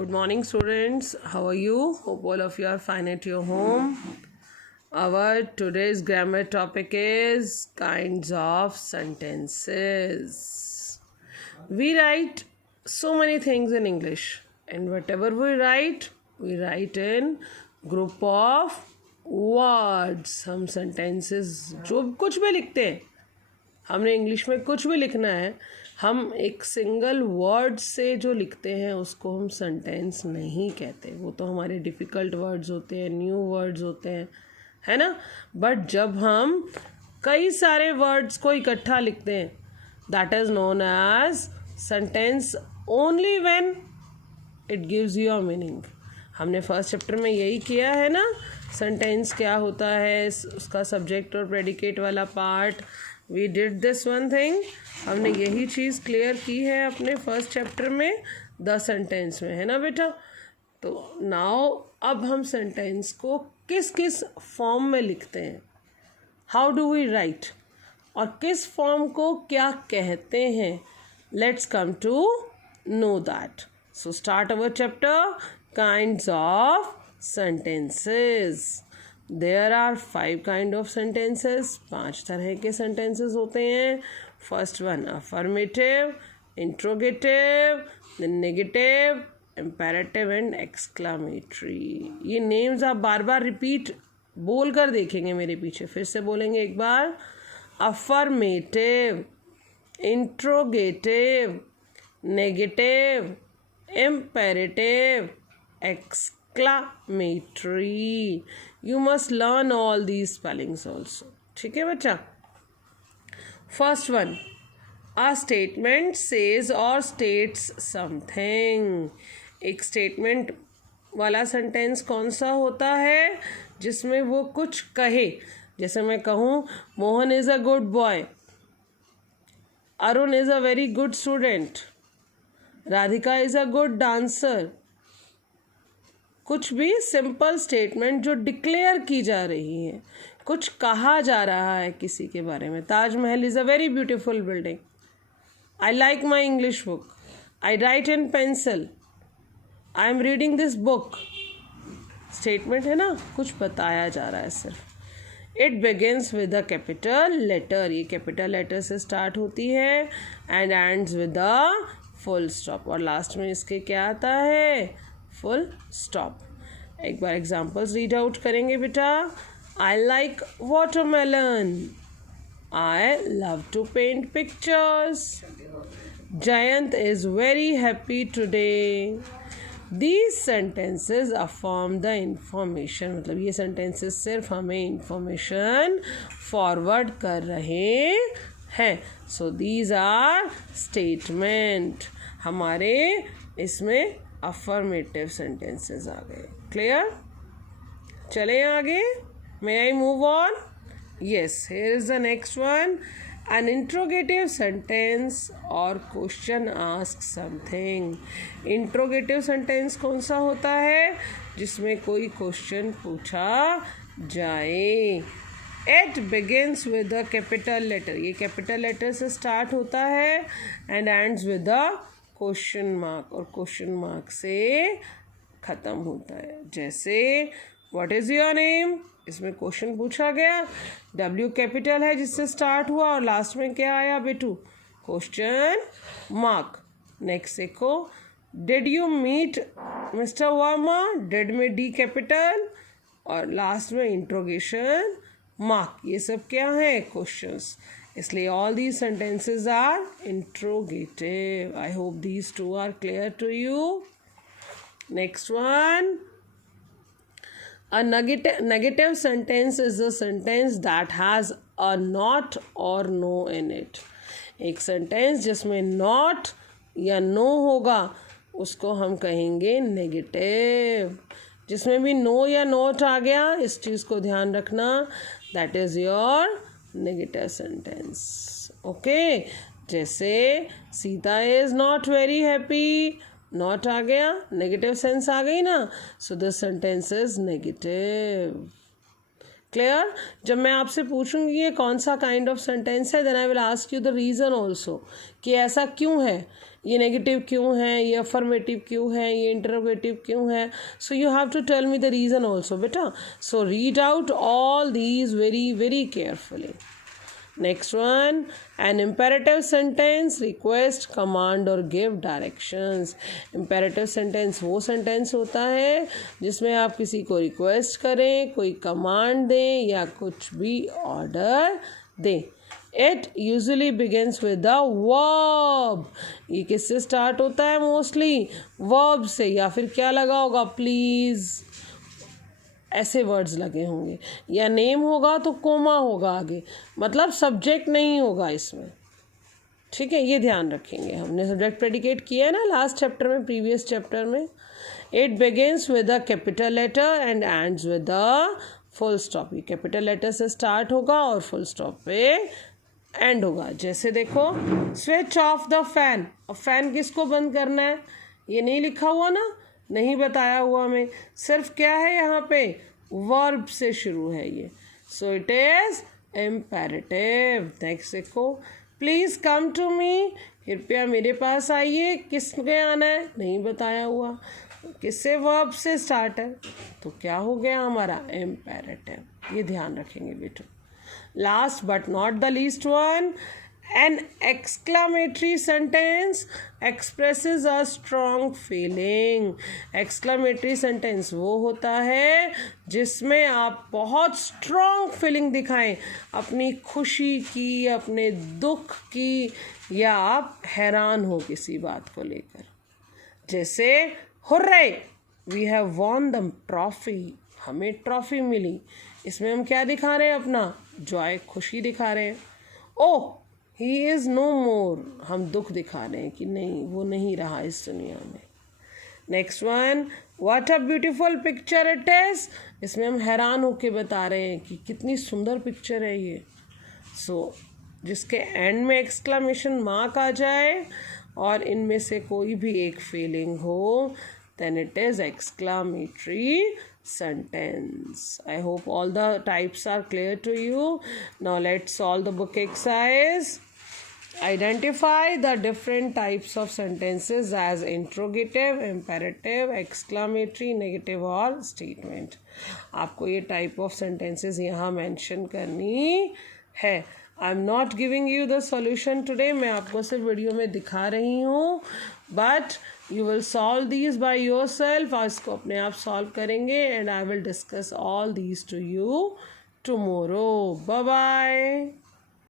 Good morning, students. How are you? Hope all of you are fine at your home. Our today's grammar topic is kinds of sentences. We write so many things in English, and whatever we write in group of words. हम sentences जो कुछ भी लिखते हैं, हमने English में कुछ भी लिखना है, हम एक सिंगल वर्ड से जो लिखते हैं उसको हम सेंटेंस नहीं कहते. वो तो हमारे डिफ़िकल्ट वर्ड्स होते हैं, न्यू वर्ड्स होते हैं, है ना. बट जब हम कई सारे वर्ड्स को इकट्ठा लिखते हैं, that is known as sentence only when it gives you a meaning. हमने फर्स्ट चैप्टर में यही किया है ना, सेंटेंस क्या होता है, उसका सब्जेक्ट और प्रेडिकेट वाला part. We did this one thing. हमने यही चीज़ क्लियर की है अपने फर्स्ट चैप्टर में द सेंटेंस में, है ना बेटा. तो नाउ अब हम सेंटेंस को किस किस फॉर्म में लिखते हैं, हाउ डू वी राइट, और किस फॉर्म को क्या कहते हैं, let's come to know that. So start our chapter kinds of sentences. There are 5 kind of sentences. 5 तरह के sentences होते हैं. First one affirmative, interrogative, then negative, imperative and exclamatory. ये names आप बार बार repeat बोल कर देखेंगे मेरे पीछे. फिर से बोलेंगे एक बार. affirmative, interrogative, negative, imperative, exclamatory. You must learn all these spellings also. ठीक है बच्चा. First one, a statement says or states something. एक statement वाला sentence कौन सा होता है जिसमें वो कुछ कहे. जैसे मैं कहूँ Mohan is a good boy, Arun is a very good student, Radhika is a good dancer. कुछ भी सिंपल स्टेटमेंट जो डिक्लेयर की जा रही है, कुछ कहा जा रहा है किसी के बारे में. Taj Mahal is a very beautiful building. I like my English book. I write in pencil. I am reading this book. Statement है ना, कुछ बताया जा रहा है सिर्फ. It begins with a capital letter. ये कैपिटल लेटर से स्टार्ट होती है and ends with a full stop. और लास्ट में इसके क्या आता है, फुल स्टॉप. एक बार एग्जाम्पल्स रीड आउट करेंगे बेटा. I like watermelon. I love to paint pictures. Jayant is very happy today. These sentences affirm the information. मतलब ये सेंटेंसेस सिर्फ हमें इंफॉर्मेशन फॉरवर्ड कर रहे हैं. So these are statement. हमारे इसमें अफर्मेटिव सेंटेंसेस आ गए. क्लियर. चलें आगे. May I move on. Yes, here is the next one. An interrogative sentence और question ask something. Interrogative sentence कौन सा होता है, जिसमें कोई क्वेश्चन पूछा जाए. It begins with a capital letter. ये कैपिटल लेटर से स्टार्ट होता है and ends with a question mark, और क्वेश्चन मार्क से ख़त्म होता है. जैसे व्हाट इज़ योर नेम, इसमें क्वेश्चन पूछा गया. डब्ल्यू कैपिटल है जिससे स्टार्ट हुआ और लास्ट में क्या आया बेटू, क्वेश्चन मार्क. नेक्स्ट देखो, did you meet mister Verma. Did में डी कैपिटल और लास्ट में इंट्रोगेशन मार्क. ये सब क्या है, क्वेश्चंस. इसलिए all these sentences are interrogative. I hope these two are clear to you. Next one, a negative sentence is a sentence that has a not or no in it. एक sentence जिसमें not या no होगा उसको हम कहेंगे negative. जिसमें भी no या not आ गया, इस चीज़ को ध्यान रखना, that is your negative sentence. Okay. जैसे Sita is not very happy. Not आ गया, नेगेटिव सेंस आ गई ना, so the sentence is negative. Clear? जब मैं आपसे पूछूंगी ये कौन सा काइंड ऑफ सेंटेंस है, then I will ask you the reason also कि ऐसा क्यों है, ये नेगेटिव क्यों है, ये अफर्मेटिव क्यों है, ये इंटरोगेटिव क्यों है. So you have to tell me the reason also बेटा. So read out all these very very carefully. Next one, an imperative sentence, request, command or give directions. Imperative sentence वो sentence होता है जिसमें आप किसी को request करें, कोई command दें या कुछ भी order दें. It usually begins with the verb. ये किससे start होता है mostly? Verb से, या फिर क्या लगा होगा? Please, ऐसे वर्ड्स लगे होंगे, या नेम होगा तो कोमा होगा आगे, मतलब सब्जेक्ट नहीं होगा इसमें. ठीक है, ये ध्यान रखेंगे. हमने सब्जेक्ट प्रेडिकेट किया है ना लास्ट चैप्टर में, प्रीवियस चैप्टर में. It begins with a capital letter and ends with a full stop. ये कैपिटल लेटर से स्टार्ट होगा और फुल स्टॉप पे एंड होगा. जैसे देखो, स्विच ऑफ द फैन. अब फैन किसको बंद करना है ये नहीं लिखा हुआ ना, नहीं बताया हुआ हमें, सिर्फ क्या है यहाँ पे, वर्ब से शुरू है ये. So it is imperative. Next देखो, प्लीज़ कम टू मी, कृपया मेरे पास आइए. किसके आना है नहीं बताया हुआ, किससे, वर्ब से स्टार्ट है, तो क्या हो गया हमारा, इम्पेरेटिव. ये ध्यान रखेंगे बेटो. Last but not the least one, an exclamatory sentence expresses a strong feeling. exclamatory sentence वो होता है जिसमें आप बहुत strong feeling दिखाएं, अपनी खुशी की, अपने दुख की, या आप हैरान हो किसी बात को लेकर. जैसे hurray, we have won the trophy, हमें ट्रॉफी मिली. इसमें हम क्या दिखा रहे हैं, अपना जॉय, खुशी दिखा रहे हैं. ओह, ही इज़ नो मोर, हम दुख दिखा रहे हैं कि नहीं, वो नहीं रहा इस दुनिया में. Next one, what a beautiful picture it is. इसमें हम हैरान होके बता रहे हैं कि कितनी सुंदर पिक्चर है ये. सो जिसके एंड में एक्सक्लेमेशन मार्क आ जाए और इनमें से कोई भी एक फीलिंग हो, then it is exclamatory sentence. I hope all the types are clear to you. Now let's solve the book exercise. Identify the different types of sentences as interrogative, imperative, exclamatory, negative और statement. आपको ये type of sentences यहाँ mention करनी है. I'm not giving you the solution today. मैं आपको सिर्फ video में दिखा रही हूँ, but you will solve these by yourself. आप इसको अपने आप solve करेंगे and I will discuss all these to you tomorrow. Bye bye.